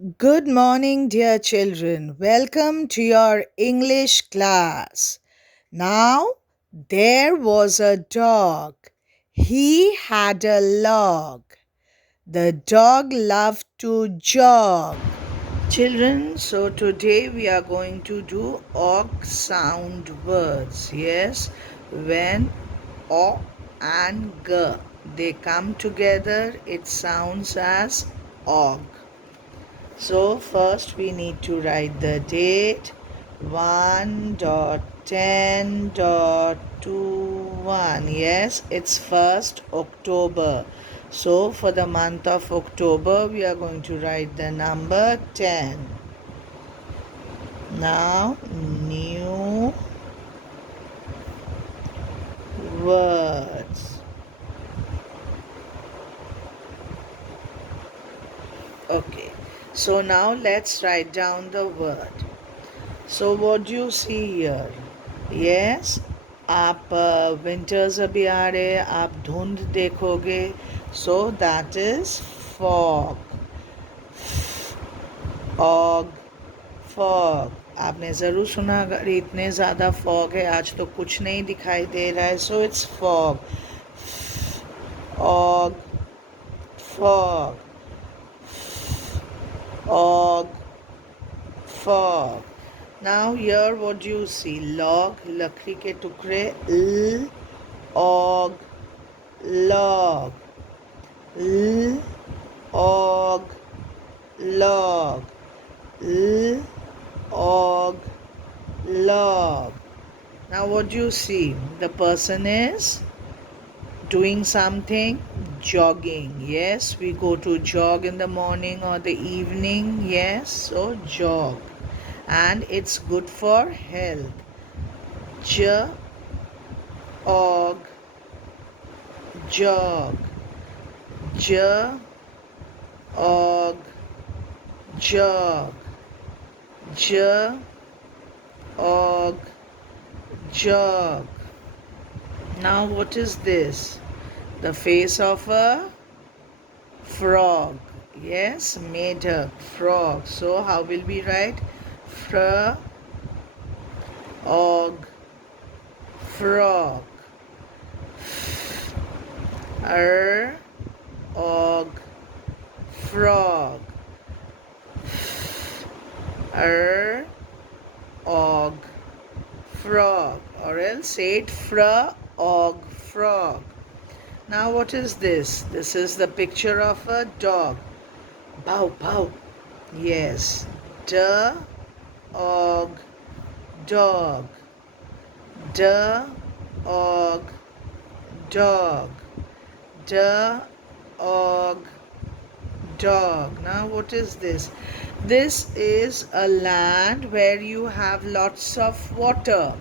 Good morning, dear children. Welcome to your English class. Now, there was a dog. He had a log. The dog loved to jog. Children, so today we are going to do og sound words. Yes, when o and g they come together, it sounds as og. So first we need to write the date 1.10.21. Yes, it's 1st October. So for the month of October we are going to write the number 10. Now new words. Okay. So now let's write down the word. So what do you see here? Yes, आप winters अभी आ रहे हैं, आप धुंध देखोगे. So that is fog. ऑग, fog. आपने ज़रूर सुना, अगर इतने ज़्यादा फॉग है, आज तो कुछ नहीं दिखाई दे रहा है. So it's fog. ऑग, फॉग. ऑग, fog. Now here what do you see? Log, लकड़ी के टुकड़े. L, og, log. L, og, log. L, og, log. Now what do you see? The person is doing something, jogging. Yes, we go to jog in the morning or the evening. Yes, so jog. And it's good for health. J, og, jog. J, og, jog. J, og, jog. Now what is this? The face of a frog. Yes, made a frog. So how will we write? Fr, og, frog. Er, og, frog. Er, og, frog. Or else say it fra, og, frog. Now what is this? This is the picture of a dog. Bow, bow. Yes. D, og, dog. D, og, dog. D, og, dog. Now what is this? This is a land where you have lots of water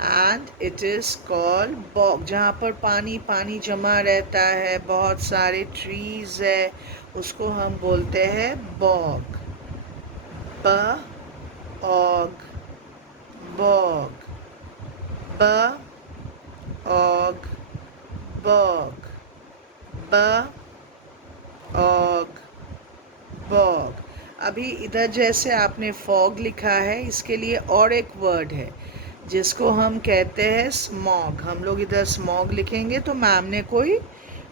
and it is called bog. जहाँ पर पानी पानी जमा रहता है, बहुत सारे trees है, उसको हम बोलते हैं bog. B, og, bog. B, og, bog. B, og, bog. अभी इधर जैसे आपने फॉग लिखा है, इसके लिए और एक वर्ड है जिसको हम कहते हैं स्मॉग. हम लोग इधर स्मॉग लिखेंगे तो मैम ने कोई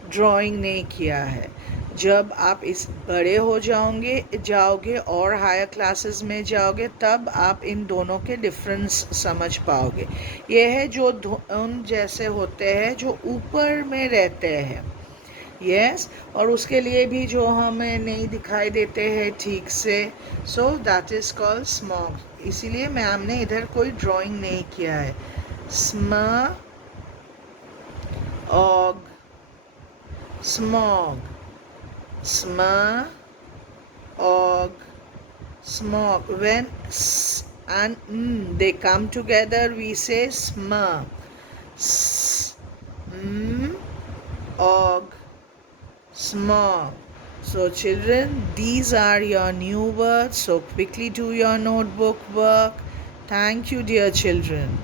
ड्राइंग नहीं किया है. जब आप इस बड़े हो जाओगे और हायर क्लासेस में जाओगे, तब आप इन दोनों के डिफरेंस समझ पाओगे. ये है जो धुंध जैसे होते हैं, जो ऊपर में रहते हैं. यस, और उसके लिए भी जो हमें नहीं दिखाई देते हैं ठीक से. So that is called smog. इसीलिए मैम ने इधर कोई ड्राइंग नहीं किया है. स्म, ऑग, स्मॉग. स्म, og, smog. When s and they come together, we say sma. S, og, smog. So children, these are your new words. So quickly do your notebook work. Thank you, dear children.